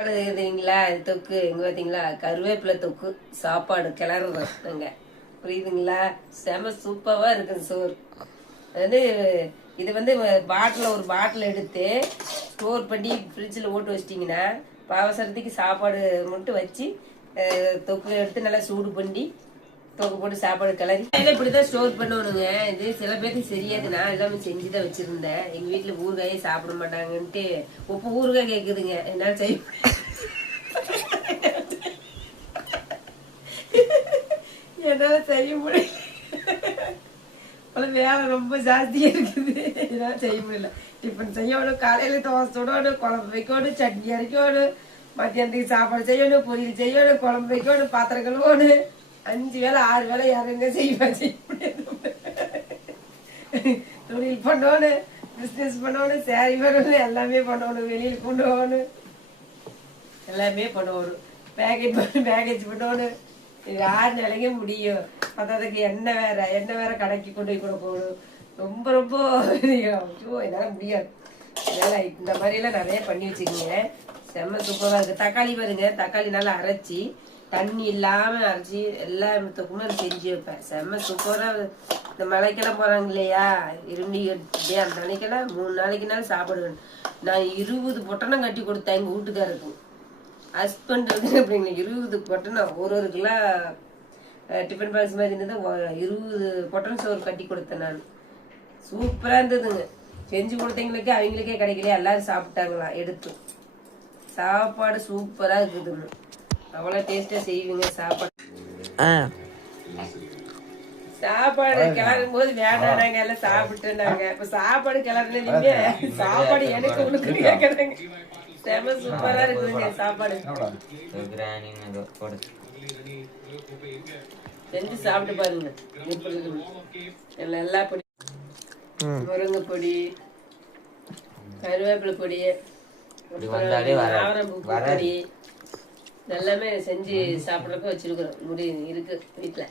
இதுங்களா தொக்கு எங்க பாத்தீங்களா கருவேப்பிலை தொக்கு சாப்பாடு கிளறுறோம் நாங்க புரியுதுங்களா செம சூப்பரா இருக்குது சோறு வந்து இது வந்து ஒரு பாட்டில் எடுத்து ஸ்டோர் பண்ணி ஃப்ரிட்ஜில் போட்டு வச்சிட்டிங்கன்னா அவசரத்துக்கு சாப்பாடு மட்டும் வச்சு தொக்கு எடுத்து நல்லா சூடு பண்ணி தொக்கு போட்டு சாப்பாடு கிளறி இப்படிதான் ஸ்டோர் பண்ணணுங்க. இது சில பேருக்கு சரியாது. நான் எல்லாமே செஞ்சுதான் வச்சிருந்தேன். எங்க வீட்டுல ஊறுகாயே சாப்பிட மாட்டாங்கன்ட்டு உப்பு ஊறுகாய் கேக்குதுங்க. என்ன செய்ய என்னால செய்ய முடியல. வேலை ரொம்ப ஜாஸ்தியா இருக்குது. என்னால செய்ய முடியல. டிஃபன் செய்யணும், காலையில தோசை சுடணும், குழம்பு வைக்கணும், சட்னி அரைக்கணும், மத்தியானத்துக்கு சாப்பாடு செய்யணும், பொரியல் செய்யணும், குழம்பு வைக்கணும், பாத்திரம் கழுவணும். 5 வேலை 6 வேலை யாருங்க செய்ய தொழில் பண்ணணும், பிஸ்னஸ் பண்ணணும், சேரி பண்ணணும், எல்லாமே பண்ணணும், வெளியில் கொண்டு போகணும், எல்லாமே பண்ணணும், பேக்கேஜ் பண்ணணும். இது 6 நாளைக்கே முடியும். அதுக்கு எண்ணெய் வேற கடைக்கு கொண்டு போய் கூட போகணும். ரொம்ப ரொம்ப என்னால் முடியாது. அதனால இந்த மாதிரிலாம் நிறைய பண்ணி வச்சுக்கோங்க. செம்ம சூப்பராக இருக்குது. தக்காளி பாருங்க, தக்காளி நல்லா அரைச்சி தண்ணி இல்லாம அரைச்சி எல்லா தொக்குமே செஞ்சு வைப்பேன். செம்ம சூப்பரா. இந்த மலைக்கெல்லாம் போறாங்க இல்லையா, இரும்பி அந்த நாளைக்கெல்லாம் 3 நாளைக்குனாலும் சாப்பிடுவேன். நான் 20 பொட்டணம் கட்டி கொடுத்தேன் எங்க வீட்டுக்காருக்கு. ஹஸ்பண்ட் வந்து அப்படிங்களா 20 பொட்டணம் ஒரு கிலோ டிஃபன் பாக்ஸ் மாதிரி இருந்தது. 20 பொட்டணம் சோறு கட்டி கொடுத்தேன் நான். சூப்பரா இருந்ததுங்க. செஞ்சு கொடுத்தவங்களுக்கு அவங்களுக்கே கிடைக்கல, எல்லாரும் சாப்பிட்டாங்களாம் எடுத்து. சாப்பாடு சூப்பரா இருக்குதுங்க. அவ்வளோ டேஸ்டா செய்வீங்க சாப்பாடு. சாப்பாடு கிளறும் போது வேண்டாம் எல்லாம் சாப்பிட்டுனாங்க. இப்ப சாப்பாடு கிளறுனீங்க சாப்பாடு எனக்கு உங்களுக்கு கேட்கறாங்க. செம சூப்பரா இருக்குதுங்க சாப்பாடு. செஞ்சு சாப்பிட்டு பாருங்க. எல்லா பொடி, முருங்கை பொடி, கருவேப்பிலை பொடி, ஆவரம்பூ பொடி எல்லாமே செஞ்சு சாப்பிட்றப்ப வச்சிருக்கிறோம். இருக்கு வீட்டுல.